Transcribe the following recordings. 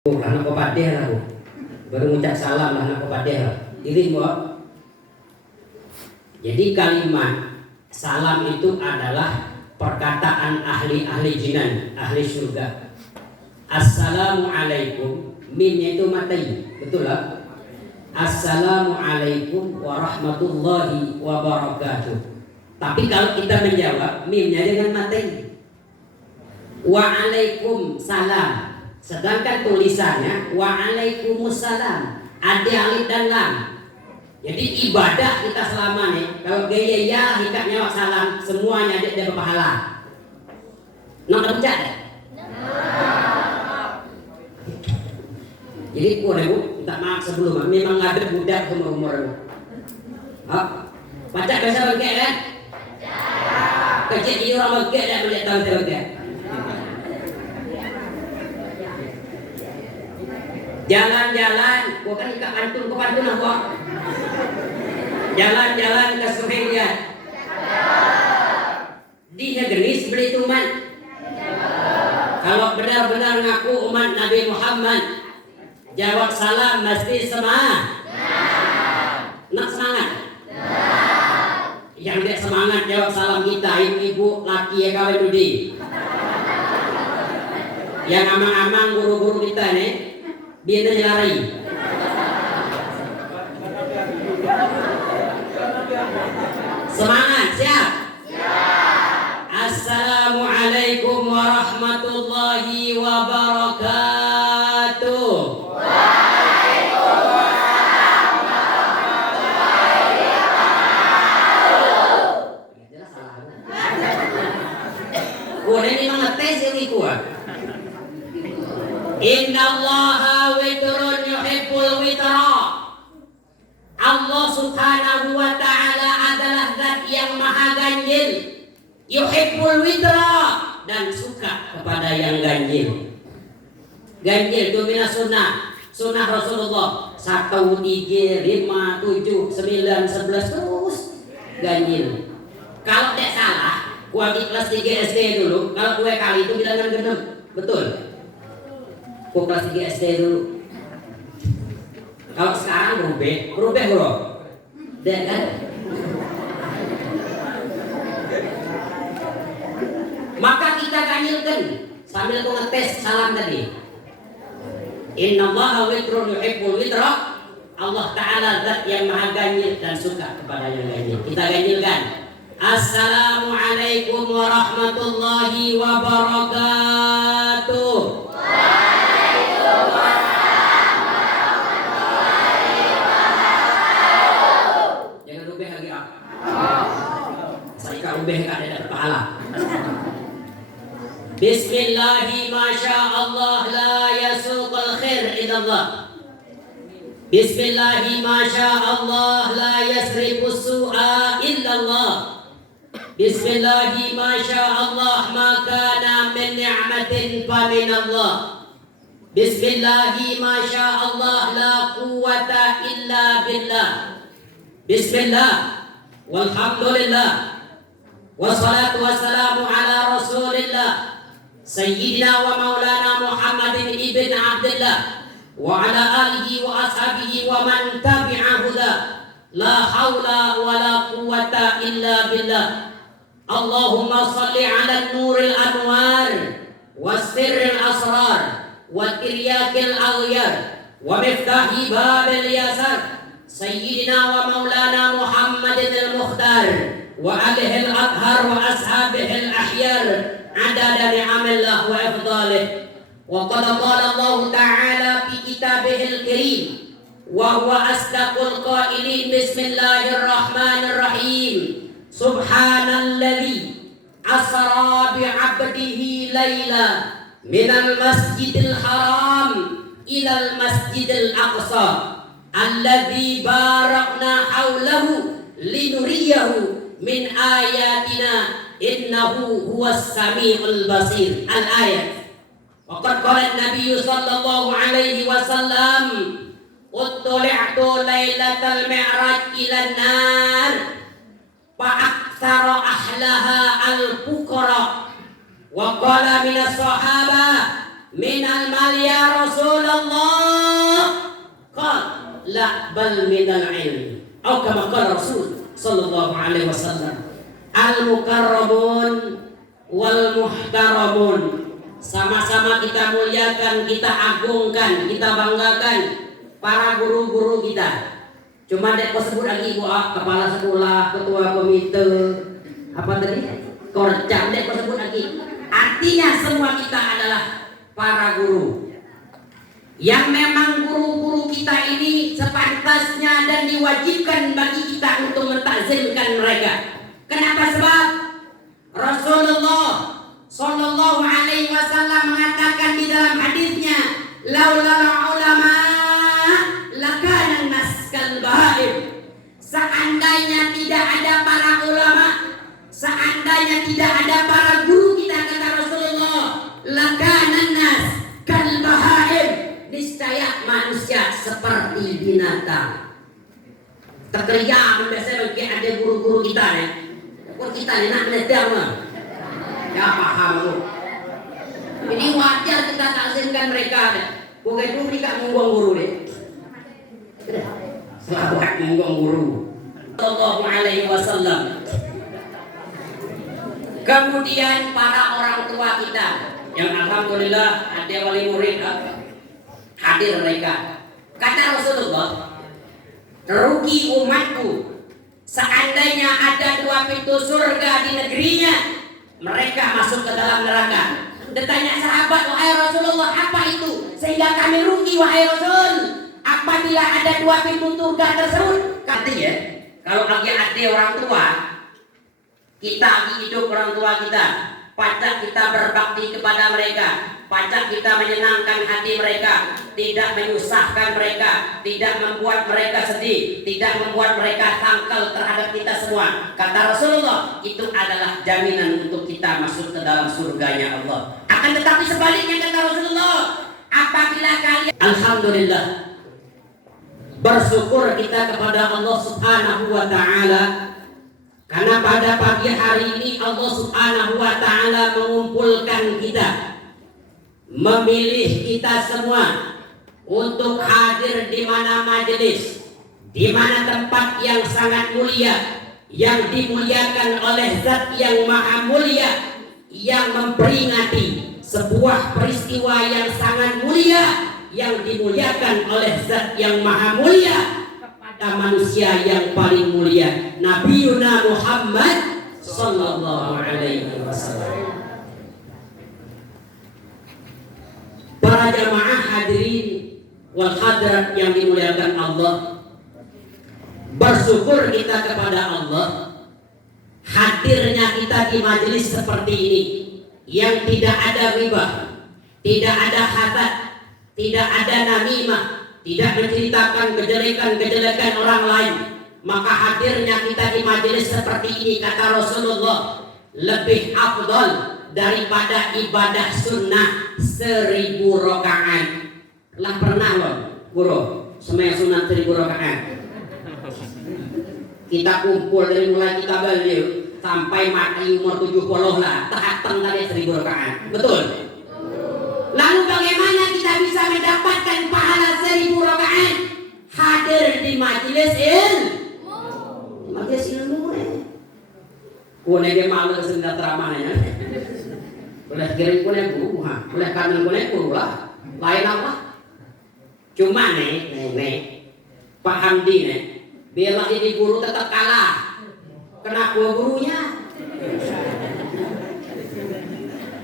Anak pepadeh lah bu, baru ngucap salam lah anak pepadeh lah. Ini bu. Jadi kalimat salam itu adalah perkataan ahli jinan, ahli surga. Assalamualaikum, mimnya itu mati, betul lah. Assalamualaikum warahmatullahi wabarakatuh. Tapi kalau kita menjawab, mimnya dengan mati. Waalaikumsalam. Sedangkan tulisannya waalaikumsalam, ada alif dan lam. Jadi ibadah kita selama nih, kalau gaya ya hikatnya salam, semuanya ada berpahala. Nak baca deh. Jadi boleh bu, minta maaf sebelum, memang ada budak umur. Baca biasa bangkit kan? Kecil ini orang bangkit dan melihat tahu saya bangkit. Jalan-jalan, gua kan ikat pantun lah gua. Jalan-jalan ke Sungai Liat. Di negeri beli tuman. Kalau benar-benar ngaku umat Nabi Muhammad, jawab salam mesti semangat. Nak semangat? Yang tidak semangat jawab salam kita, ibu laki ya kawin dudi. Yang amang-amang guru-guru kita nih, biar dia lari. Semangat, siap? Siap. Assalamualaikum warahmatullahi wabarakatuh. Waalaikumsalam warahmatullahi wabarakatuh. Gua ini mengetes ini gua. Innallaha witrun yuhibbul witra. Allah subhanahu wa ta'ala adalah zat yang maha ganjil. Yuhibbul witra, dan suka kepada yang ganjil. Ganjil itu minas sunnah. Sunnah Rasulullah 1, 3, 5, 7, 9, 11 terus ganjil. Kalau tidak salah, gua di kelas 3 SD dulu, kalau 2 kali itu bilangan genep. Betul? Gua kelas 3 SD dulu. Kalau sekarang berubah bro. Dan kan? Maka kita ganjilkan sambil mengetes salam tadi. Innallaha witrun yuhibbul witra. Allah Ta'ala zat yang maha ganjil dan suka kepada yang ganjil. Kita ganjilkan. Assalamualaikum warahmatullahi wabarakatuh. Ubeh enggak ada pahala. Bismillahi masyaallah la yasuqul khair illallah. Bismillahi masyaallah la yasrifus su'a illallah. Bismillahi masyaallah ma kana min ni'matin fa min Allah. Bismillahi masyaallah la quwwata illa billah. Bismillah walhamdulillah. Wassalatu wassalamu ala rasulillah Sayyidina wa maulana Muhammadin ibn Abdullah wa ala alihi wa ashabihi wa man tabi'a huda. La hawla wa la quwwata illa billah. Allahumma salli ala nuril anwar wa sirril asrar wa tiryakil aghyar wa miftahi babil yasar Sayyidina wa maulana Muhammadin al-Mukhtar wa alihi al-athhar wa ashabihi al-ahyar adada ni'amillah wa afdalih. Wa qad qala Allah ta'ala fi kitabih al-karim wa huwa asdaqul qailin. Bismillahirrahmanirrahim. Subhanalladzi asra bi'abdihi layla minal masjidil haram ilal masjidil aqsa alladzi barakna hawlahu linuriyahu min ayatina innahu huwas samiul basir. Al-ayat. Waqad qala an-nabiy sallallahu alaihi wasallam uttuli'tu lailatal mi'raj ilan nar fa aktsara ahlaha al-fuqara wa qala minas sahaba minal mal ya Rasulullah? Qal la bal minal ilmi. Atau kama qala Rasul sallallahu alaihi wasallam, al mukarramun wal muhtaramun. Sama-sama kita muliakan, kita agungkan, kita banggakan para guru-guru kita. Cuma dek kau sebut lagi kepala sekolah, ketua komite, apa tadi? Korjam, dek kau sebut lagi. Artinya semua kita adalah para guru. Yang memang guru-guru kita ini sepantasnya dan diwajibkan bagi kita untuk mentakzimkan mereka. Kenapa? Sebab Rasulullah Sallallahu Alaihi Wasallam mengatakan di dalam hadisnya, laulal ulama lakana nas kal bahaim. Seandainya tidak ada para ulama, seandainya tidak ada para guru kita, kata Rasulullah, lakana nas kal bahaim. Niscaya manusia seperti binatang. Terkeriam biasanya bagi ada guru-guru kita nih. Guru kita nih nak netel mah. Ya paham lu. Ini wajar kita takzimkan mereka deh. Bukan itu mereka mengguang guru deh. Selamat mengguang guru. Sallallahu alaihi wasallam. Kemudian para orang tua kita yang alhamdulillah ada wali murid hadir mereka. Kata Rasulullah, rugi umatku seandainya ada 2 pintu surga di negerinya, mereka masuk ke dalam neraka. Ditanya sahabat, wahai Rasulullah, apa itu sehingga kami rugi wahai Rasul? Apabila ada 2 pintu surga tersebut, katanya kalau lagi ada orang tua, kita lagi hidup orang tua kita, pacak kita berbakti kepada mereka, pacak kita menyenangkan hati mereka, tidak menyusahkan mereka, tidak membuat mereka sedih, tidak membuat mereka tangkal terhadap kita semua. Kata Rasulullah, itu adalah jaminan untuk kita masuk ke dalam surganya Allah. Akan tetapi sebaliknya, kata Rasulullah, apabila kalian, alhamdulillah, bersyukur kita kepada Allah Subhanahu wa ta'ala, karena pada pagi hari ini Allah Subhanahu wa ta'ala mengumpulkan kita, memilih kita semua untuk hadir di mana majelis, di mana tempat yang sangat mulia, yang dimuliakan oleh Zat yang Maha Mulia, yang memperingati sebuah peristiwa yang sangat mulia, yang dimuliakan oleh Zat yang Maha Mulia kepada manusia yang paling mulia, Nabiuna Muhammad sallallahu alaihi wasallam. Para jamaah hadirin wal hadirat yang dimuliakan Allah, bersyukur kita kepada Allah hadirnya kita di majelis seperti ini, yang tidak ada riba, tidak ada hasad, tidak ada namimah, tidak menceritakan kejelekan-kejelekan orang lain. Maka hadirnya kita di majelis seperti ini, kata Rasulullah, lebih afdal daripada ibadah sunnah 1000 rakaat. Lah pernah loh guru sembahyang sunat 1000 rakaat. Kita kumpul dari mulai kita balik sampai mati umur 70 lah, tahateng tadi 1000 rakaat. Betul? Lalu bagaimana kita bisa mendapatkan pahala 1000 rakaat? Hadir di majelis ilmu. Majelis ilmu kone dia malu senda teramanya. Boleh kiri kone guru, boleh kanan kone guru lah. Lain apa? Cuma nih Pak Hamdi nih, bela jadi guru tetap kalah. Kena gurunya.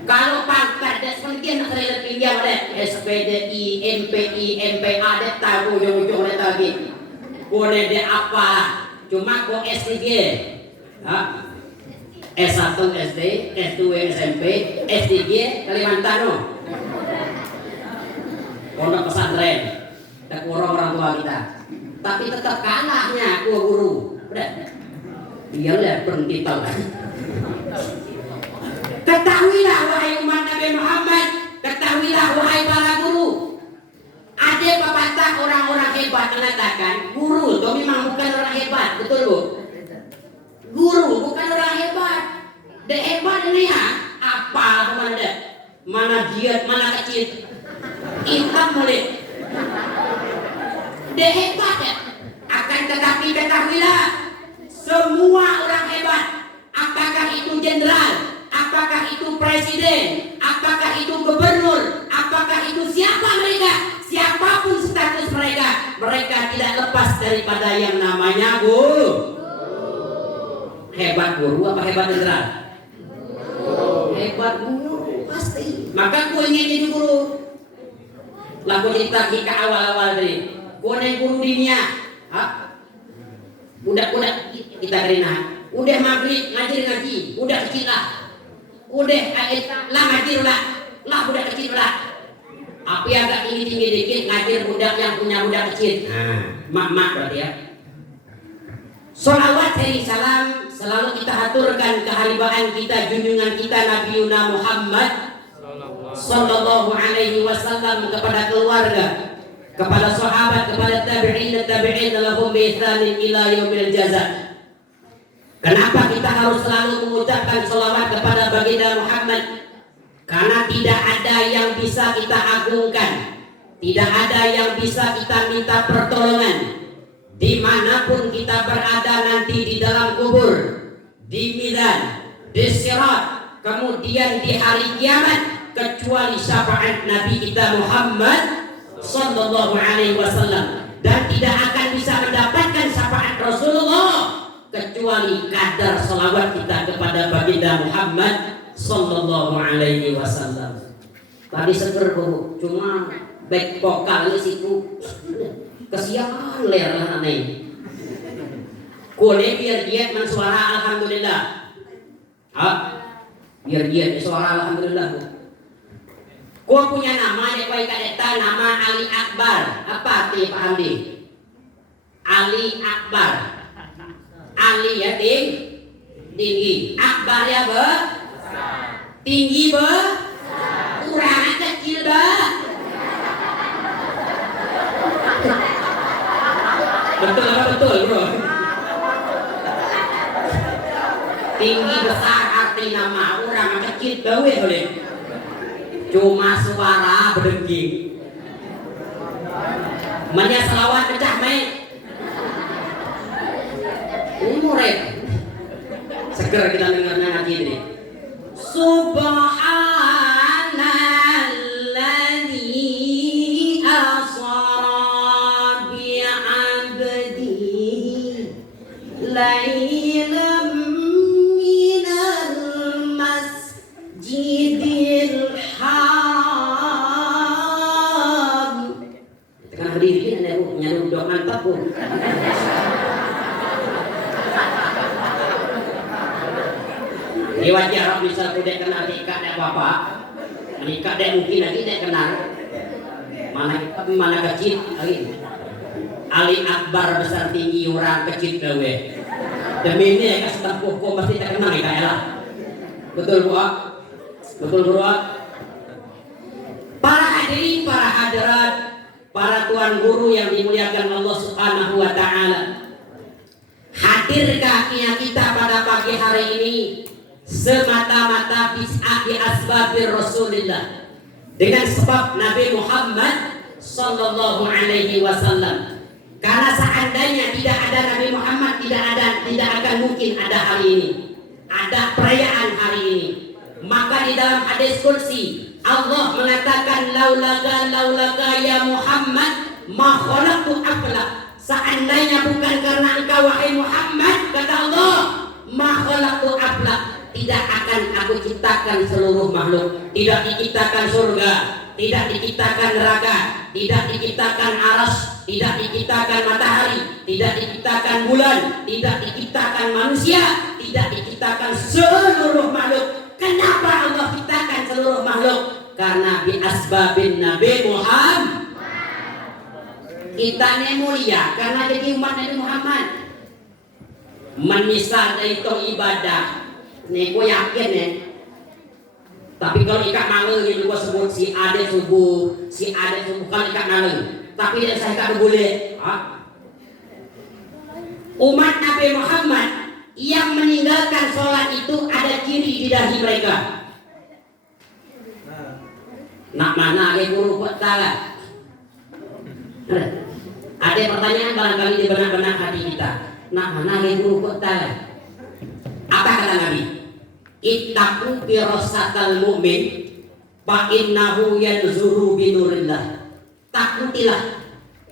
Kalau pangkat dan sebagian saya lebih yang deh SPDI, MPI, MPA deh tahu ujung-ujung deh lagi. Kone deh apa? Cuma kok S3, S1 SD, S2 SMP, S3 Kalimantan. Pondok pesantren, tak kurang orang tua kita. Tapi tetap kalahnya guru. Udah, biarlah berhenti tahu. Ketahuilah wahai umat Nabi Muhammad, ketahuilah wahai para guru. Ada pepatah orang-orang hebat mengatakan, guru itu memang bukan orang hebat, betul bu? Guru bukan orang hebat. Dek hebat ini ya, apa kemana dek? mana jihad, mana kecil. Hitam boleh. Dia hebat ya. Akan tetapi ketahuilah, semua orang hebat, apakah itu jenderal, apakah itu presiden, apakah itu gubernur, apakah itu siapa mereka, siapapun status mereka, mereka tidak lepas daripada yang namanya guru. Hebat guru apa hebat jenderal? Hebat guru pasti. Maka ku ingin jadi guru. Lah ku cerita ke awal-awal tadi. Ku naik guru dunia. Udah kita kerina. Udah maghrib ngaji, udah kecil lah. Udah lah ngaji lah udah kecil lah. Api agak tinggi dikit ngaji budak yang punya budak kecil. Mak berarti ya. Sholawat dari salam selalu kita haturkan kehalibaan kita, junjungan kita Nabi Muhammad sallallahu alaihi wasallam kepada keluarga, kepada sahabat, kepada tabi'in lahum bi ihsanin ila yaumil jaza. Kenapa kita harus selalu mengucapkan sholawat kepada baginda Muhammad? Karena tidak ada yang bisa kita agungkan, tidak ada yang bisa kita minta pertolongan dimanapun kita berada nanti, di dalam kubur, di mizan, di sirat, kemudian di hari kiamat, kecuali syafaat Nabi kita Muhammad sallallahu alaihi wasallam. Dan tidak akan bisa mendapatkan syafaat Rasulullah kecuali kadar salawat kita kepada baginda Muhammad sallallahu alaihi wasallam. Tadi seger guru, cuma back vokal siku kesian ler lah aneh. Kole biar dia mensuara alhamdulillah. Biar dia suara alhamdulillah. Gua punya nama dek baik kadeta, nama Ali Akbar. Apa arti Pak Hamdi? Ali Akbar. Ali ya tinggi. Akbar ya tinggi kurang kecil Betul bro. Tinggi besar arti nama, orang kecil gawe boleh. Cuma suara berdengking. Manya selawat pecah main. Murid. Seger kita dengarnya ngaji ini. Subhanalladzi asra bi 'abdihi lailam minal masjidil haram. Tekan berdiri kan nyaru dok mantap pun. Di wajah Arab misal kuda kenal nikah dek bapak, nikah dek mungkin lagi dek kenal. Mana kecil lagi. Ali Akbar besar tinggi orang kecil gawe. Demi ini kas tempuh kok mesti terkenal nikah ya lah. Betul Bu? Betul Bu? Para hadirin, para hadirat, para tuan guru yang dimuliakan Allah Subhanahu wa taala. Hadirkah kita pada pagi hari ini semata-mata bi asbabir Rasulillah, dengan sebab Nabi Muhammad sallallahu alaihi wasallam. Karena seandainya tidak ada Nabi Muhammad, tidak akan mungkin ada hari ini, ada perayaan hari ini. Maka di dalam hadis kursi Allah mengatakan laulaka ya Muhammad ma khalaqtu aflak. Seandainya bukan karena engkau wahai Muhammad, kata Allah, ma khalaqtu aflak, tidak akan aku ciptakan seluruh makhluk. Tidak diciptakan surga, tidak diciptakan neraka, tidak diciptakan aras, tidak diciptakan matahari, tidak diciptakan bulan, tidak diciptakan manusia, tidak diciptakan seluruh makhluk. Kenapa Allah ciptakan seluruh makhluk? Karena bi asbabin Nabi Muhammad. Kita ini mulia karena jadi umat Nabi Muhammad. Menisah dari itu ibadah. Nih gue yakin ya. Tapi kalau ikat nangeng yang gue sebut si Ade subuh kan ikat nangeng. Tapi dia saya ikat boleh. Umat Nabi Muhammad yang meninggalkan sholat itu ada ciri di dahi mereka. Nak mana ke guru kuat tala? Ada pertanyaan barangkali di benak-benak hati kita. Nak mana ke guru kuat tala? Apa kata Nabi? Ittaqu firasatal mu'min fa innahu yanzuru binurillah. Takutilah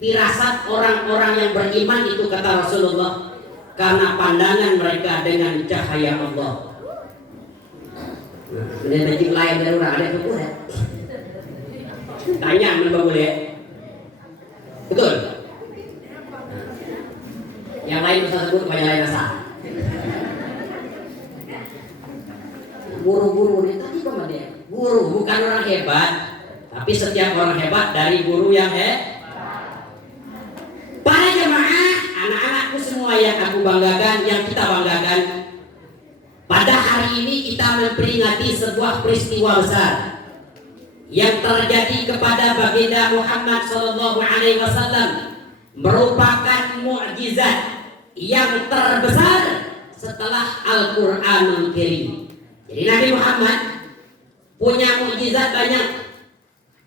firasat orang-orang yang beriman itu, kata Rasulullah, karena pandangan mereka dengan cahaya Allah. Ini baju lain dari orang ada betul ya? Tanya mana boleh? Betul. Yang lain bisa sebut banyak lain rasa. Guru-guru ini tadi kok dia? Guru bukan orang hebat, tapi setiap orang hebat dari guru yang Para jemaah, anak-anakku semua yang aku banggakan, yang kita banggakan, pada hari ini kita memperingati sebuah peristiwa besar yang terjadi kepada baginda Muhammad SAW, merupakan mukjizat yang terbesar setelah Al-Qur'anul Karim. Jadi Nabi Muhammad punya mukjizat banyak.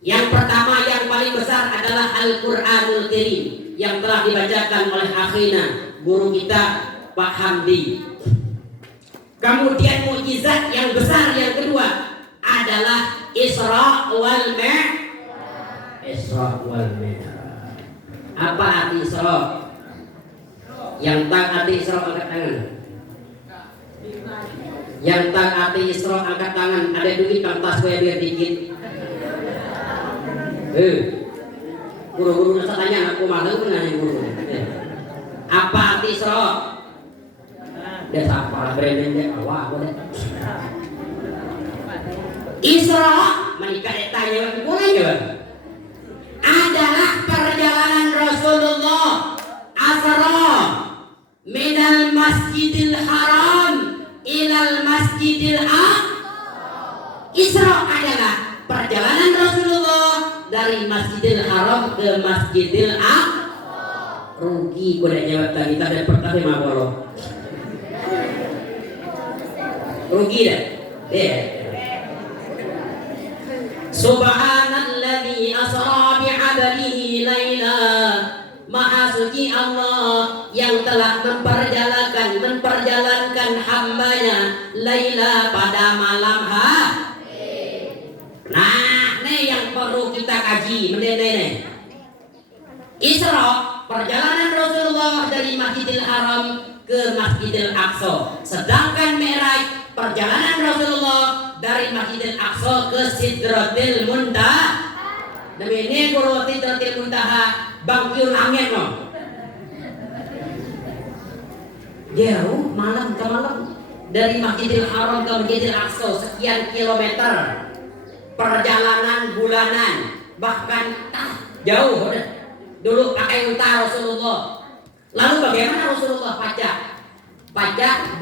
Yang pertama yang paling besar adalah Al-Qur'anul Karim yang telah dibacakan oleh akhina guru kita Pak Hamdi. Kemudian mukjizat yang besar yang kedua adalah Isra wal Mi'raj. Isra wal Mi'raj. Apa arti Isra? Yang tak arti Isra angkat tangan. Yang tak arti Isra angkat tangan. Ada duit kang tas gue biar dikit. Guru-guru nasa tanya aku malu nanya guru. Apa arti Isra? Dia siapa branding dia awak boleh. Isra menikah tanya lagi boleh juga. Adalah perjalanan Rasulullah Asra minal Masjidil Haram ilal Masjidil Aqsa. Isra adalah perjalanan Rasulullah dari Masjidil Haram ke Masjidil Aqsa. Rugi gue dah jawab tadi, tak ada pertanyaan apa lo? Rugi dah. Subhanalladzi asra bi'abdihi laila. Maha suci Allah yang telah memperjalankan hambanya laila pada malam hari. Nah, ini yang perlu kita kaji. Nih. Isra, perjalanan Rasulullah dari Masjidil Haram ke Masjidil Aqsa. Sedangkan Mi'raj, perjalanan Rasulullah dari Masjidil Aqsa ke Sidratil Muntaha. Demi ini guru Sidratil Muntaha bangkil angin no. Jauh malam ke malam dari Masjidil Haram ke Masjidil Aqsa sekian kilometer. Perjalanan bulanan, bahkan jauh udah. Dulu pakai unta Rasulullah. Lalu bagaimana Rasulullah pajak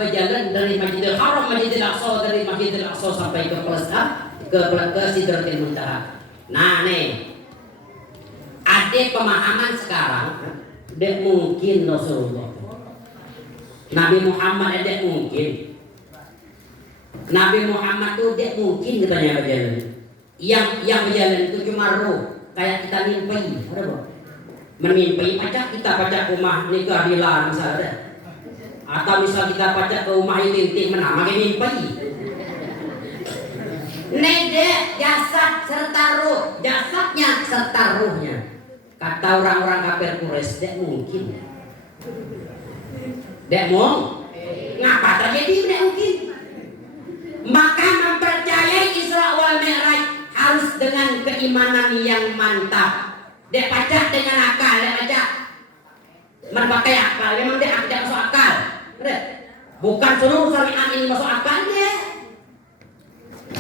berjalan dari Masjidil Haram, Masjidil Aqsa, dari Masjidil Aqsa sampai ke Sidratil Muntaha. Nah nih, ada pemahaman sekarang, tidak mungkin Rasulullah. Nabi Muhammad tidak mungkin. Nabi Muhammad itu tidak mungkin katanya berjalan. Yang berjalan itu cuma roh, kayak kita mimpi, ada boh. Menimpi pajak kita pajak rumah ni keadilan misalnya, atau misal kita pajak ke rumah ini menang makin mimpi. Nede jasad serta ruh, jasadnya serta ruhnya. Kata orang-orang kafir Quraisy, tidak mungkin. Tidak mau. Ngapa terjadi tidak mungkin? Maka mempercayai Isra wal Mi'raj harus dengan keimanan yang mantap. Dia pacak dengan akal, dia pacak berpakai akal, memang dia tidak masuk akal. Bukan seluruh syariat ini masuk akalnya.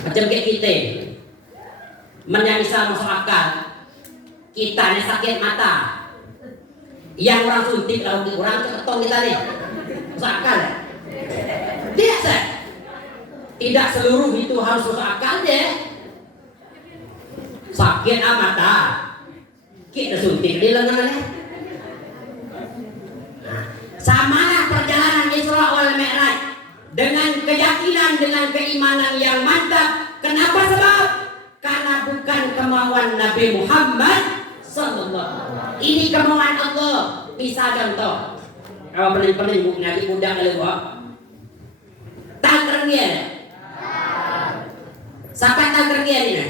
Macam kayak kita, menyamisal masuk akal. Kita ini sakit mata, yang orang suntik lalu orang ketong kita nih, masuk akal ya? Biasa. Tidak seluruh itu harus masuk akal deh. Sakit mata. Kita suntik di lengannya. Samalah perjalanan Isra wal Mi'raj dengan keyakinan, dengan keimanan yang mantap. Kenapa sebab? Karena bukan kemauan Nabi Muhammad sallallahu. Ini kemauan Allah. Bisa contoh. Kalau pening-pening nanti budak kali gua. Tangkernya. Siapa tangkernya ini?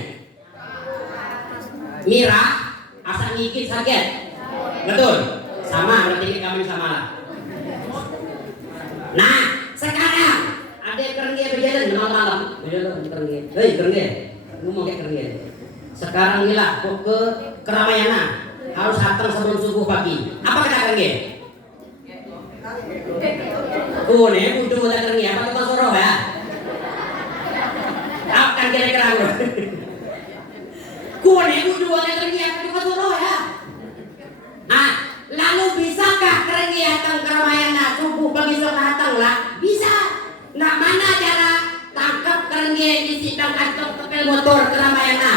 Mira, asa ngikit sakit. Betul. Sama berarti kami sama lah. Nah, sekarang ada kerengnya berjalan malam-malam. Berjalan kerengnya. Hei kerengnya, lu mau kayak kerengnya. Sekarang gila, kok ke Ramayana harus datang sebelum subuh pagi. Apa kata kerengnya? Oh nih, butuh kata kerengnya. Apa tukang soroh ya? Akan kira-kira bro. Kuone butuh kata kerengnya. Apa tukang soroh ya? Ah, lalu bisakah kerengnya datang ke Ramayana subuh pagi sore datang lah? Bisa. Nah mana cara tangkap kerengnya isi dalam kantong kepel motor ke Ramayana?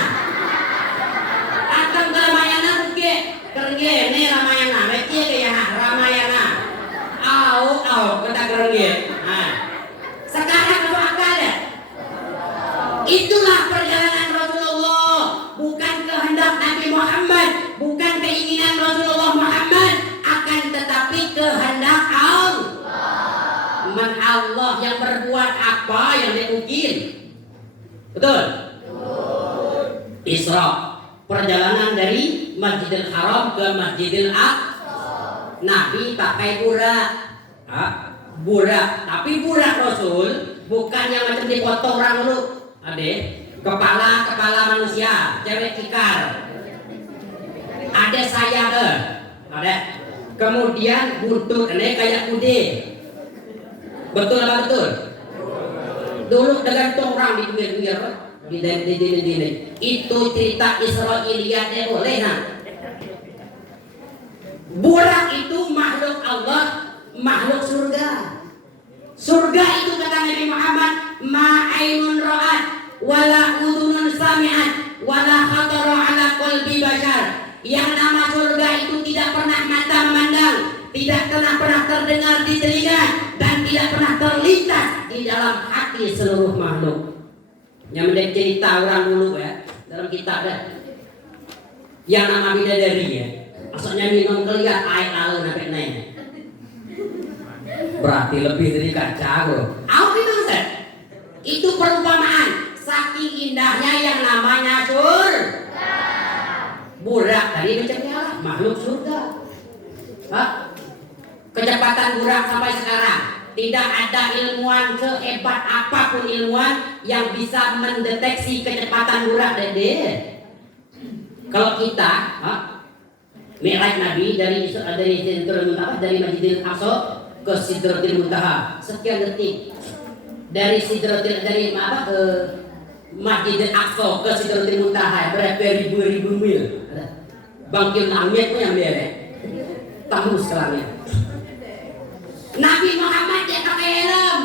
Datang ke Ramayana buke kerengnya ini Ramayana, betul ya Ramayana. Au kata kerengnya. Nah, sekarang itu akal ya. Itulah perjalanan Rasulullah, bukan kehendak Nabi Muhammad, bukan keinginan Rasulullah Muhammad, akan tetapi kehendak Allah. Man Allah yang berbuat apa yang dia mungkin. Betul? Isra, perjalanan dari Masjidil Haram ke Masjidil Aqsa. Nabi pakai burak. Burak, tapi burak Rasul bukan yang macam dipotong orang dulu. Ada kepala manusia, cewek tikar. Ada sayap, ada. Kemudian buntut ini kayak kude. Betul apa betul? Dulu tergantung orang di pinggir-pinggir, di. Itu cerita Israiliyat boleh nah. Burak itu makhluk Allah, makhluk surga. Surga itu kata Nabi Muhammad, ma'ainun ra'at, wala udhunun sami'at, wala khatara ala qalbi bashar. Yang nama surga itu tidak pernah mata memandang, tidak pernah terdengar di telinga, dan tidak pernah terlintas di dalam hati seluruh makhluk. Yang menjadi cerita orang dulu ya, dalam kitab dah. Yang nama bidadari ya, maksudnya minum kelihat air lalu sampai naik. Berarti lebih dari kaca bro. Apa itu Ustaz? Itu perumpamaan. Saking indahnya yang namanya surga. Burak tadi macamnya makhluk surga. Kecepatan burak sampai sekarang tidak ada ilmuwan sehebat apapun ilmuwan yang bisa mendeteksi kecepatan burak dede. Kalau kita Mi'raj Nabi dari Sidratul Muntaha, dari Masjidil Aqsa ke Sidratul Muntaha sekian detik. Dari Masjidil Aqsa ke Sidratul Muntaha berapa ribu mil. Bangkit langit pun yang dia tembus ke langit. Nabi Muhammad dia pakai helm.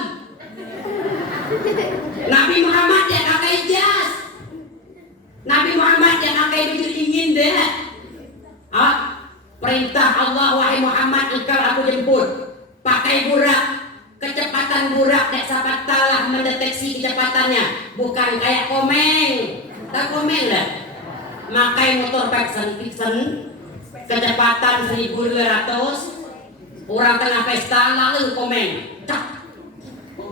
Nabi Muhammad dia pakai jas. Nabi Muhammad dia pakai baju dingin deh. Perintah Allah, wahai Muhammad, engkau aku jemput. Pakai burak. Kecepatan burak tak sahabat telah mendeteksi kecepatannya. Bukan kayak komeng. Tak komeng dah. Makai motor Vixen, kecepatan 1200. Orang tengah pesta lalu komeng. Cak.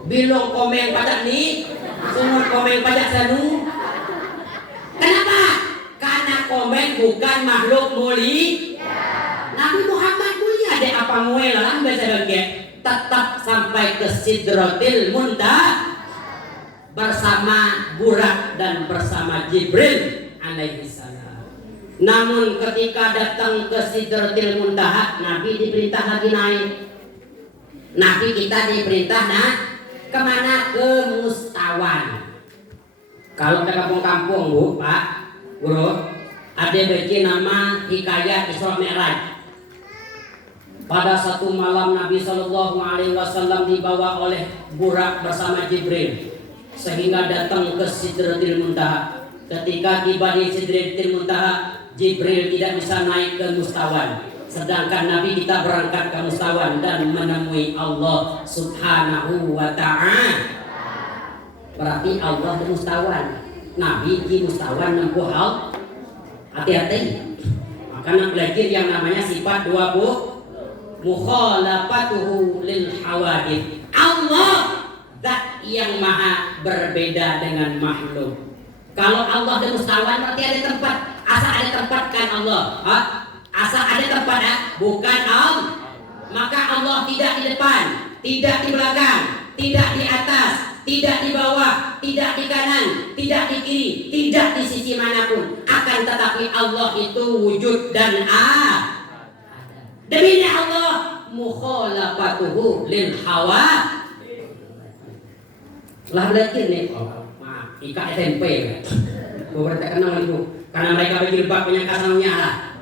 Bilong komeng pajak ni, semua komeng pajak sanu. Kenapa? Karena komeng bukan makhluk mulia. Nabi Muhammad mulia deh apa muelah biasa bagian. Tetap sampai ke Sidratil Muntaha bersama Burak dan bersama Jibril alaihi salam. Namun ketika datang ke Sidratil Muntaha, Nabi diperintah lagi naik. Nabi kita diperintah kemana? Ke Mustawan. Kalau ke kampung-kampung Bu, Pak, Bro, ada baca nama Hikayat Isra Mi'raj. Pada satu malam Nabi Shallallahu Alaihi Wasallam dibawa oleh Burak bersama Jibril sehingga datang ke Sidratil Muntaha. Ketika tiba di Sidratil Muntaha, Jibril tidak bisa naik ke Mustawan, sedangkan Nabi kita berangkat ke Mustawan dan menemui Allah Subhanahu wa Ta'ala. Berarti Allah di Mustawan, Nabi di Mustawan nempuh Hati-hati. Makanya belajar yang namanya sifat 20 mukhalafatuhu lil hawadith. Allah zat yang maha berbeda dengan makhluk. Kalau Allah dan mustawan berarti ada tempat. Asa ada tempat kan Allah. Asa ada tempat bukan Allah. Maka Allah tidak di depan, tidak di belakang, tidak di atas, tidak di bawah, tidak di kanan, tidak di kiri, tidak di sisi manapun. Akan tetapi Allah itu wujud dan ada. Demi Allah mukhalafatuhu lil hawa. Lah belajar nih, maaf, IKA SMP kan. Gue tak kenal itu, karena mereka berjilbab punya kasannya lah.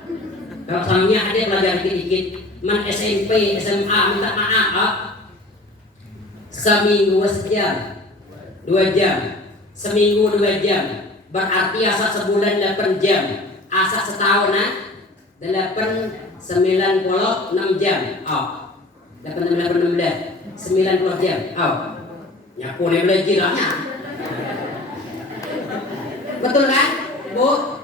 Kalau kasannya ada pelajaran dikit-dikit. Man SMP, SMA minta maaf. Seminggu sejam, 2 jam, seminggu 2 jam, berarti asa sebulan 8 jam, asa setahun 96 jam. 90 jam. Nyapu nih belajar lahnya. Betul kan, Bu?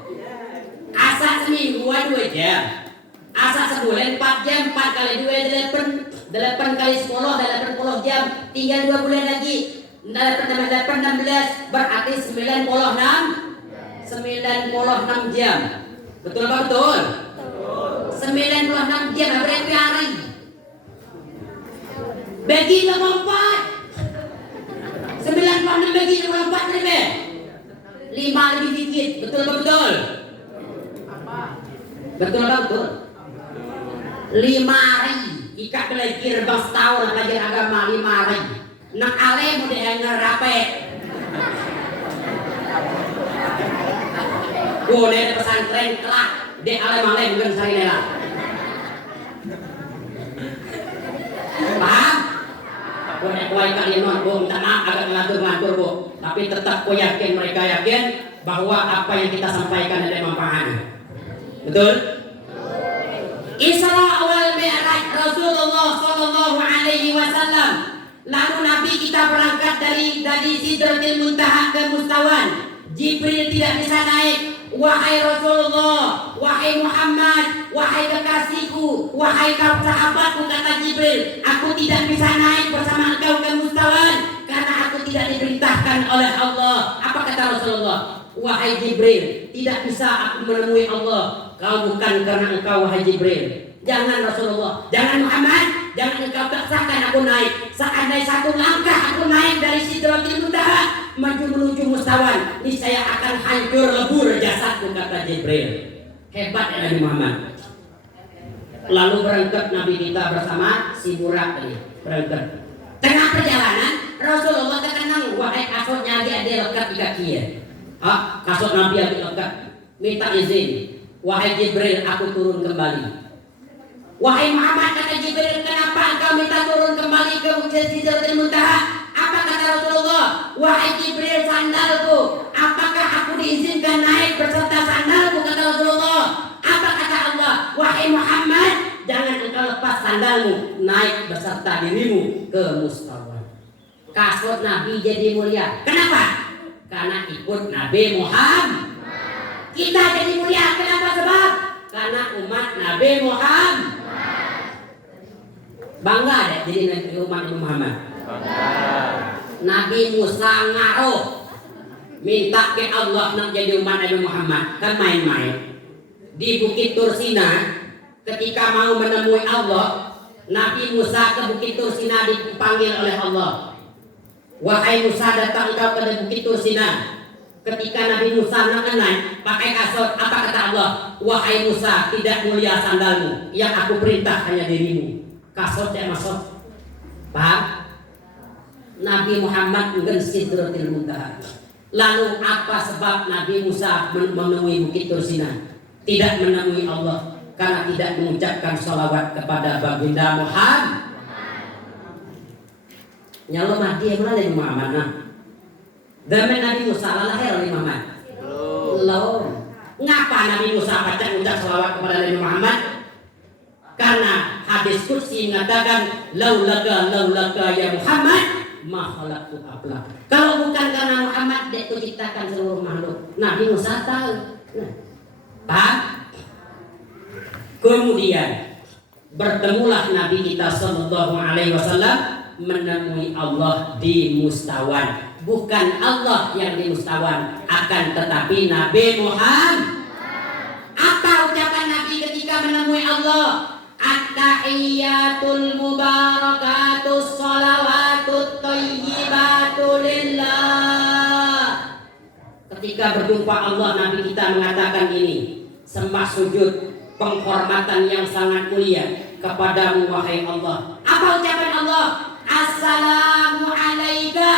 Asa seminggu 2 jam, asa sebulan 4 jam, 4 kali 2 8 kali 10 80 jam, tinggal 2 bulan lagi. 16 berarti 96 jam. Betul apa betul? 96 jam berapa hari? Bagi 24. 96 bagi 24 berapa? 5 lebih dikit. Betul apa betul? Betul apa betul? 5 hari. Ika belajar bang setahun belajar agama 5 hari. Nak ale mau dihanger rape. Boleh pesantren kelak. De ale male bukan sari lela. Paham? Boleh kuai kalian non, bu, minta maaf agak ngelantur bu. Tapi tetap ku yakin mereka yakin bahwa apa yang kita sampaikan ada manfaatnya. Betul? Isra wal Mi'raj Rasulullah sallallahu alaihi wasallam. Lalu Nabi kita berangkat dari Sidratil Muntaha ke Mustawan. Jibril tidak bisa naik. Wahai Rasulullah, wahai Muhammad, wahai kekasihku, wahai kaum sahabatku, kata Jibril, aku tidak bisa naik bersama engkau ke Mustawan karena aku tidak diperintahkan oleh Allah. Apa kata Rasulullah? Wahai Jibril, tidak bisa aku menemui Allah. Kau bukan karena engkau, wahai Jibril. Jangan Rasulullah, jangan Muhammad, jangan engkau paksakan aku naik. Seandainya satu langkah aku naik dari Sidratil Muntaha menuju Mustawan, niscaya akan hancur lebur jasadku, kata Jibril. Hebat ya Nabi Muhammad. Lalu berangkat Nabi kita bersama si Burak tadi berangkat. Tengah perjalanan Rasulullah terkenang, wahai kasutnya dia lekat di kaki ya. Kasut Nabi yang lekat. Minta izin, wahai Jibril, aku turun kembali. Wahai Muhammad, kata Jibril, kenapa engkau minta turun kembali ke Sidratil Muntaha? Apa kata Rasulullah? Wahai Jibril, sandalku, apakah aku diizinkan naik beserta sandalku, kata Rasulullah? Apa kata Allah? Wahai Muhammad, jangan engkau lepas sandalmu, naik beserta dirimu ke Mustawan. Kasut Nabi jadi mulia. Kenapa? Karena ikut Nabi Muhammad. Kita jadi mulia, kenapa sebab? Karena umat Nabi Muhammad. Bangga deh jadi umat Nabi Muhammad. Nabi Musa ngaruh minta ke Allah nak jadi umat Nabi Muhammad, kan main-main. Di Bukit Tursina ketika mau menemui Allah, Nabi Musa ke Bukit Tursina dipanggil oleh Allah. Wahai Musa, datang engkau ke Bukit Tursina. Ketika Nabi Musa naik pakai kasut, apa kata Allah? Wahai Musa, tidak mulia sandalmu, yang aku perintah hanya dirimu. Kasut yang masuk. Paham? Nabi Muhammad nggen Sidratil Muntaha. Lalu apa sebab Nabi Musa menemui Bukit Tursina? Tidak menemui Allah karena tidak mengucapkan salawat kepada baginda Muhammad. Nyalo mati Nabi Muhammad nah. Zaman Nabi Musa lahir oleh Muhammad. Belum. Ngapa Nabi Musa baca ucap salawat kepada Nabi Muhammad? Karena hadis kursi mengatakan laulaka ya Muhammad ma khalaqtu ablak. Kalau bukan karena Muhammad, dia ciptakan seluruh makhluk. Nabi Musa tahu. Nah, Paham? Kemudian bertemulah Nabi kita Sallallahu Alaihi Wasallam menemui Allah di Mustawan. Bukan Allah yang di Mustawan, akan tetapi Nabi Muhammad. Apa ucapan Nabi ketika menemui Allah? At-tahiyyatul mubarakatus sholawatut thayyibatu lillah. Ketika berjumpa Allah, Nabi kita mengatakan ini, sembah sujud penghormatan yang sangat mulia kepadamu wahai Allah. Apa ucapan Allah? Assalamu alayka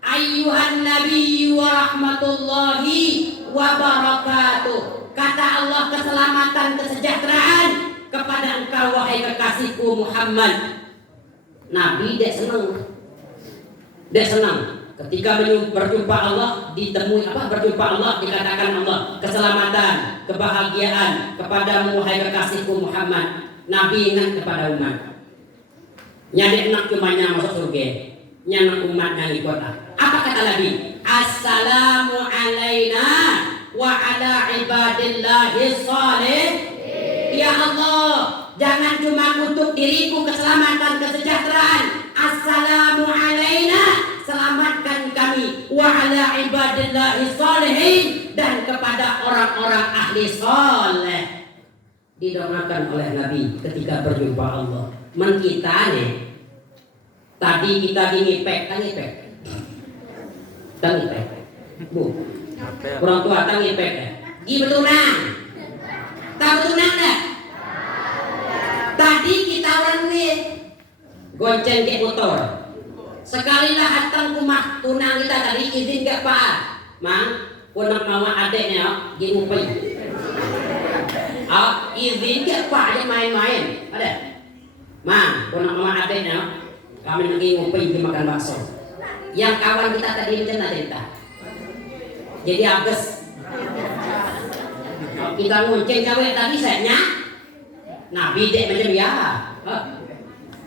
ayyuhan nabi wa rahmatullahi wa barakatuh. Kata Allah, keselamatan, kesejahteraan kepada engkau wahai kekasihku Muhammad. Nabi dia senang. Dia senang ketika berjumpa Allah, ditemui berjumpa Allah, dikatakan Allah keselamatan, kebahagiaan kepadamu wahai kekasihku Muhammad. Nabi ingat kepada umat. Nyadek nak cumanya masuk surga, nyanak umat yang ikutlah. Apa kata Nabi? Assalamu alaina wa ala ibadillahi sholih. Ya Allah, jangan cuma untuk diriku keselamatan, kesejahteraan. Assalamu alaina, selamatkan kami, wa ala ibadillahi sholihin, dan kepada orang-orang ahli soleh. Didoakan oleh Nabi ketika berjumpa Allah. Men kita nih, tadi kita ngipek, bu, orang tua kan ngipek, betunang, tak betunang dah. Tadi kita orang ini gonceng ke motor, sekali lah hatang kumah tunang kita tadi izin gak pak, mang, punang mama adeknya, ngupin, izin gak pak aja main-main, ada. Mang, punang mama adeknya, kami lagi ngupin makan bakso. Yang kawan kita tadi macam cerita. Jadi agus. Kita ngunceng cewek tadi sayangnya. Nabi dek macam ya.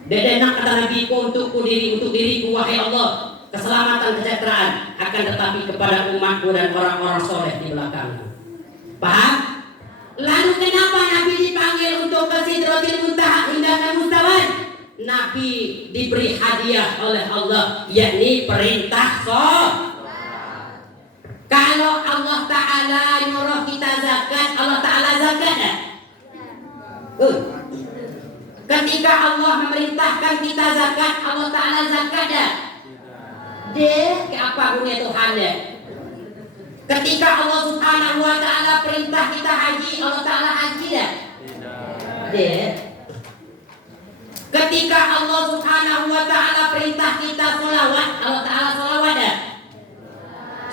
Dek nak kata Nabi untuk diriku wahai Allah, keselamatan, kesejahteraan, akan tetapi kepada umatku dan orang-orang soleh di belakangku. Paham? Lalu kenapa Nabi dipanggil untuk ke Sidratil Muntaha, hindakan mustawan? Nabi diberi hadiah oleh Allah, yakni perintah sholat. Kalau Allah Ta'ala nyuruh kita zakat, Allah Ta'ala zakat dah. Ketika Allah memerintahkan kita zakat, Allah Ta'ala zakat dah. Deh, ke apa punya Tuhan deh? Ketika Allah Subhanahu wa Ta'ala perintah kita haji, Allah Ta'ala haji dah. Deh. Ketika Allah Subhanahu wa Ta'ala perintah kita sholawat, Allah Ta'ala sholawat dah.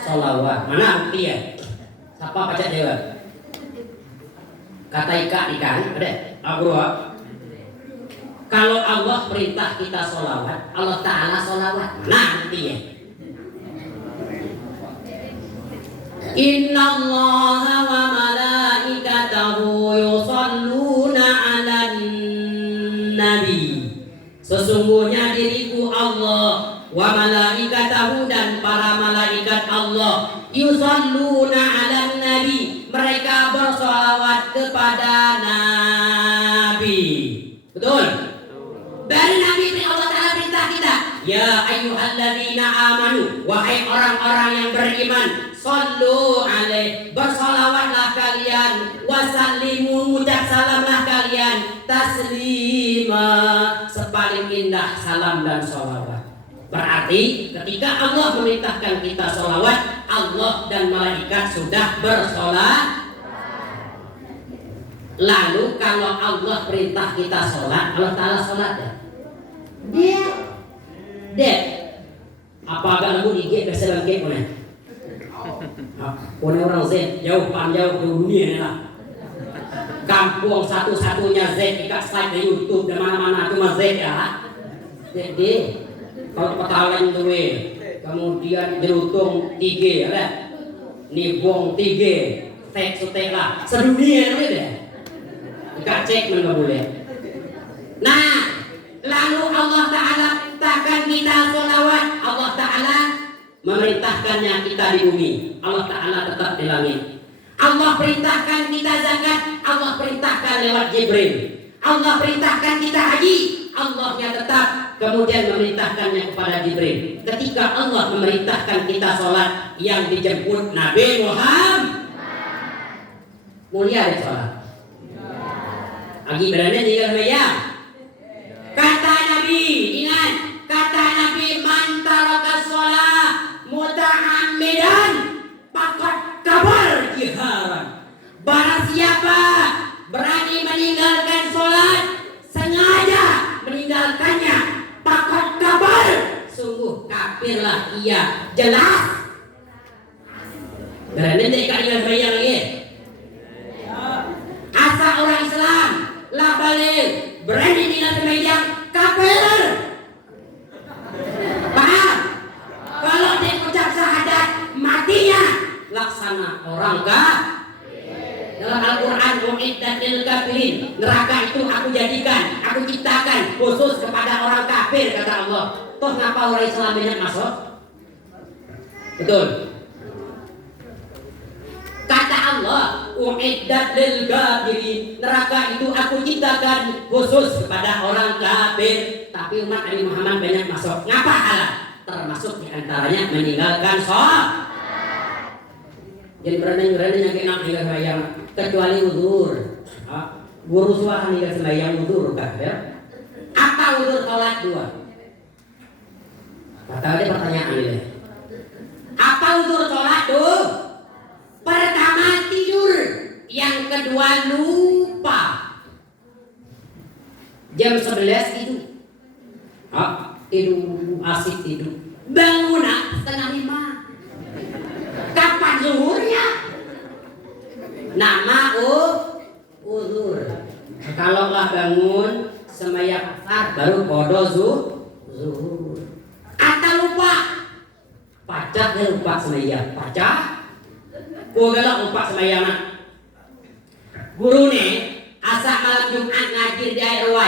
Sholawat. Mana bukti ya? Siapa baca jawab? Kata ikan, ada? Aku kalau Allah perintah kita sholawat, Allah Ta'ala sholawat. Nah bukti ya? Inna Allaha wa malaikatahu yusalluna 'alan nabi. Sesungguhnya diriku Allah wa malaikatahu, dan para malaikat Allah, yusalluna 'alan nabi, mereka bersolawat kepada Nabi. Betul? Dari Nabi Allah Ta'ala perintah kita, ya ayyuhalladzina amanu, wahai orang-orang yang beriman, sallu alaih, bersolawatlah kalian, wasallimu, mengucap salamlah kalian, taslima, sepaling indah salam dan solawat. Berarti ketika Allah memerintahkan kita solawat, Allah dan malaikat sudah bersolat. Lalu kalau Allah perintah kita sholat, Allah Ta'ala sholat ya? Dia apa agak lagu IG keselan ke mana? Punya orang Z jauh panjang ke dunia ni lah. Kampung satu-satunya Z ikat slide di YouTube dan mana-mana cuma Z ya. Jadi kalau petalan tu kemudian jerutung 3 ada, nibong 3, tek lah sedunia ni deh. Ikat cek mana boleh. Nah, lalu Allah Ta'ala perintahkan kita sholawat. Allah Ta'ala memerintahkannya kita di bumi, Allah Ta'ala tetap di langit. Allah perintahkan kita zakat, Allah perintahkan lewat Jibril. Allah perintahkan kita haji, Allahnya tetap kemudian memerintahkannya kepada Jibril. Ketika Allah memerintahkan kita sholat yang dijemput Nabi Muhammad, mulia di sholat. Agi berani juga sembahyang. Kata Nabi, ingat, kata Nabi, man taraka sholat muta'ammidan faqad kabar jiharan. Barang siapa berani meninggalkan sholat, sengaja meninggalkannya, faqad kabar, sungguh kafirlah ia, jelas. Berani tidak ingat sembahyang lagi. Asa orang Islam lah balik berani tinggal sembahyang, kafir. Paham? Kalau dia ucap syahadat, matinya laksana orang kafir. Dalam Al-Quran, mu'iddat lil kafirin, neraka itu aku jadikan, aku ciptakan khusus kepada orang kafir, kata Allah. Toh ngapa orang Islam banyak masuk? Betul. Kata Allah, uiddat lil kafirin, neraka itu aku ciptakan khusus kepada orang kafir. Tapi umat Nabi Muhammad banyak masuk. Ngapa Allah? Termasuk diantaranya meninggalkan sholat. Jadi berani yang kena tinggal sembahyang kecuali uzur. Guru suara tinggal sembahyang uzur kan ya? Apa uzur sholat dua? Kata ada pertanyaan ini. Apa uzur sholat tuh? Pertama tidur, yang kedua lupa. Jam 11 tidur. Tidur asik tidur. Bangun setengah 5. Kapan zuhurnya? Nama uzur. Kalaulah bangun sembahyang asar baru kodo zuhur. Atau lupa. Pacak lupa sembahyang. Pacak. Galak lupa sembahyang. Guru nih asa malam Jumat ngajar di RW.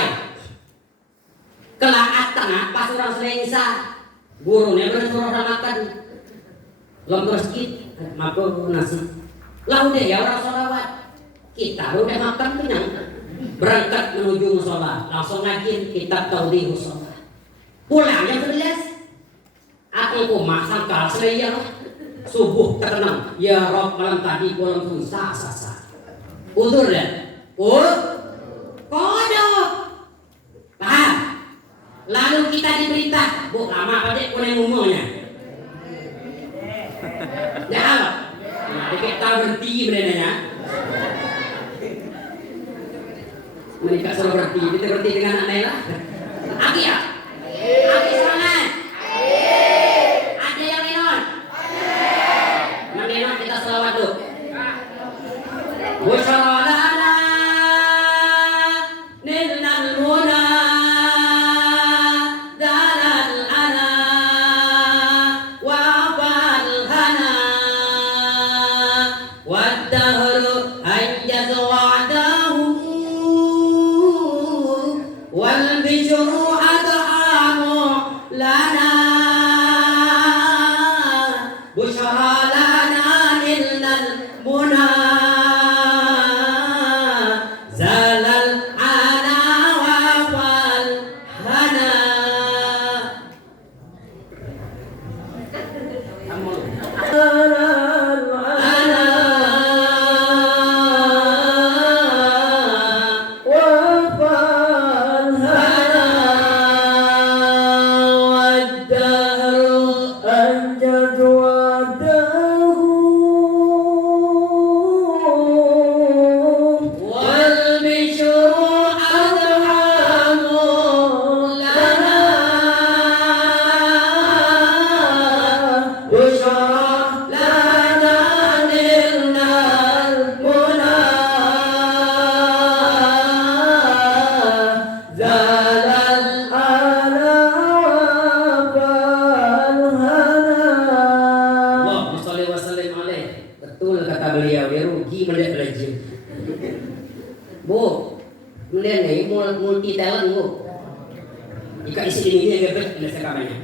Kelaat tengah pas orang selesai. Guru nih bersuruh makan. Belum terus kita makan nasi. Lah udah ya orang sholawat. Kita udah makan kenyang. Berangkat menuju musola, langsung ngajin kitab Taudhihus sholat. Pulang jam 11. Aku masak kalah sembahyang. Subuh terkenang, ya Rob malam tadi kolam susah sasa. Udur dan kodok. Paham? Lalu kita diberita, bu lama apa dek kuning umumnya? Ya apa? Nah, kita berhenti benernya. Mereka suruh berhenti, kita berhenti dengan anak lah. Aki ya? Aki semangat. Ada yang minum? Minum kita selawat tuh. Wassalana nilnal muna dalal ana wa balhana waddahru anjaz wa'dahu wal bishru adhamu lana bushra lana nilnal muna zalal ana wa wal hana. Betul kata beliau, dia rugi melihat belajar. Bu, melihat nih multi talent bu. Jika isi ini agak baik kamarnya.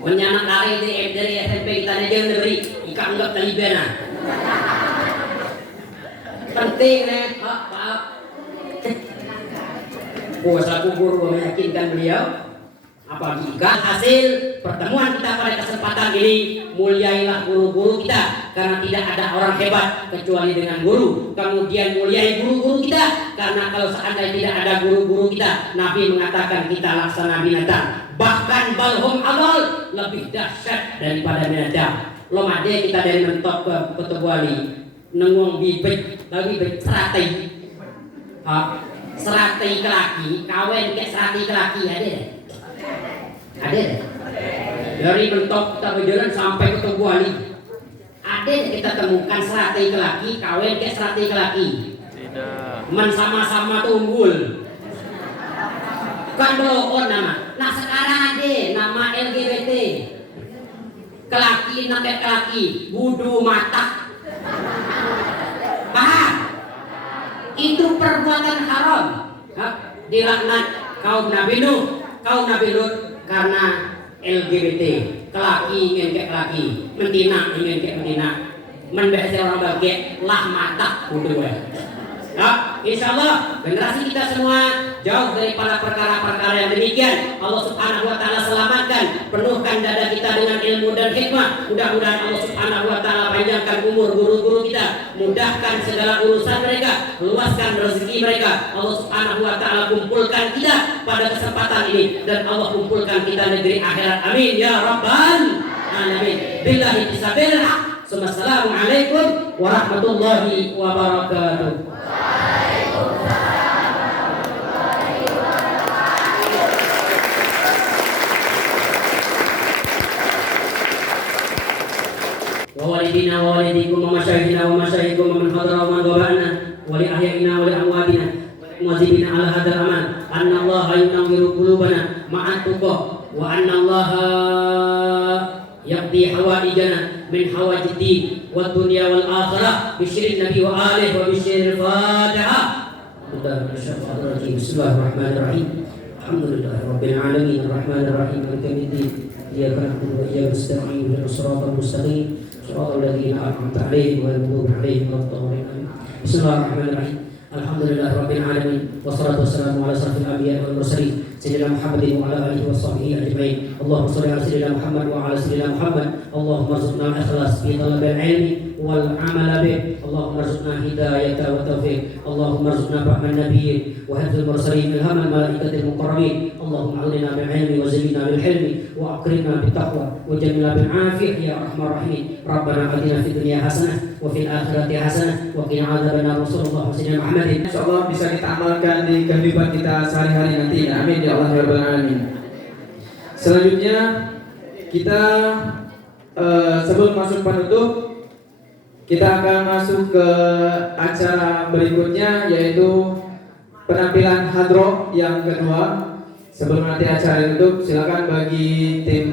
Menyanak lari dari SMP kita aja yang diberi Ika anggap Taliban. Penting nih, Pak. Kuasa kubur meyakinkan beliau. Apabila hasil pertemuan kita pada kesempatan ini, muliailah guru-guru kita, karena tidak ada orang hebat kecuali dengan guru. Kemudian muliai guru-guru kita, karena kalau seandainya tidak ada guru-guru kita, Nabi mengatakan kita laksana binatang. Bahkan balhum adal, lebih dahsyat daripada binatang. Lomade kita dari mentok ke Kutubwali, nengong bibit, lebih serati. Serati kelaki, kawin ke serati kelaki ada. Dari mentok kita berjalan sampai ke Kutubwali, ada kita temukan serati kelaki, kawin ke serati kelaki. Tidak. Sama-sama tunggul. Kan belum nama. Nah sekarang ada nama LGBT. Kelaki namanya kelaki, wudu mata. Paham? Itu perbuatan haram. Dilaknat kaum Nabi Nuh, kaum Nabi Lut karena LGBT. Kelaki ingin kayak kelaki, mentina ingin kayak mentina. Menbahas orang bagai lah mata wudu ya. Insya Allah generasi kita semua jauh daripada perkara-perkara yang demikian. Allah Subhanahu wa Ta'ala selamatkan, penuhkan dada kita dengan ilmu dan hikmah. Mudah-mudahan Allah Subhanahu wa Ta'ala panjangkan umur guru-guru kita, mudahkan segala urusan mereka, luaskan rezeki mereka. Allah Subhanahu wa Ta'ala kumpulkan kita pada kesempatan ini, dan Allah kumpulkan kita negeri akhirat. Amin ya rabbal alamin. Billahi fisabilillah. Assalamualaikum warahmatullahi wabarakatuh. ووالدينا ووالديكم ومشايخنا ومشايخكم ومن حضر ومن غبانا ولأحيائنا ولأمواتنا مواظبين على هذا الأمان أن الله ينور قلوبنا مع التقى وأن الله يقضي حوائجنا من حوائج الدين والدنيا والآخرة بشر النبي وآله وبشر الفاتحة. بسم الله الرحمن الرحيم. الحمد لله رب العالمين الرحمن الرحيم مالك يوم الدين إياك نعبد وإياك نستعين اهدنا الصراط المستقيم صراط الذين أنعمت عليهم غير المغضوب عليهم ولا الضالين. بسم الله الرحمن الرحيم. الحمد لله رب العالمين والصلاة والسلام على أشرف الأنبياء والمرسلين سيدنا محمد وعلى آله وصحبه أجمعين. اللهم صل على سيدنا محمد وعلى سيدنا محمد. اللهم ارزقنا الإخلاص في طلب العلم والعمل به. اللهم ارزقنا هداية والتوفيق. اللهم ارزقنا فهم النبيين وحفظ المرسلين من هم الملائكة المقربين. اللهم علمنا بالعلم وزينا بالحلم وأكرمنا بالتقوى وجملنا بالعافية يا أرحم الراحمين. ربنا آتنا في الدنيا حسنة وفي الآخرة حسنة وقنا عذاب النار. وصلى الله على سيدنا محمد. Insyaallah bisa kita amalkan di kehidupan kita sehari-hari nanti. Amin ya Allah ya rabbal alamin. Selanjutnya kita sebelum masuk penutup, kita akan masuk ke acara berikutnya, yaitu penampilan hadroh yang kedua. Sebelum nanti acara ditutup, silakan bagi tim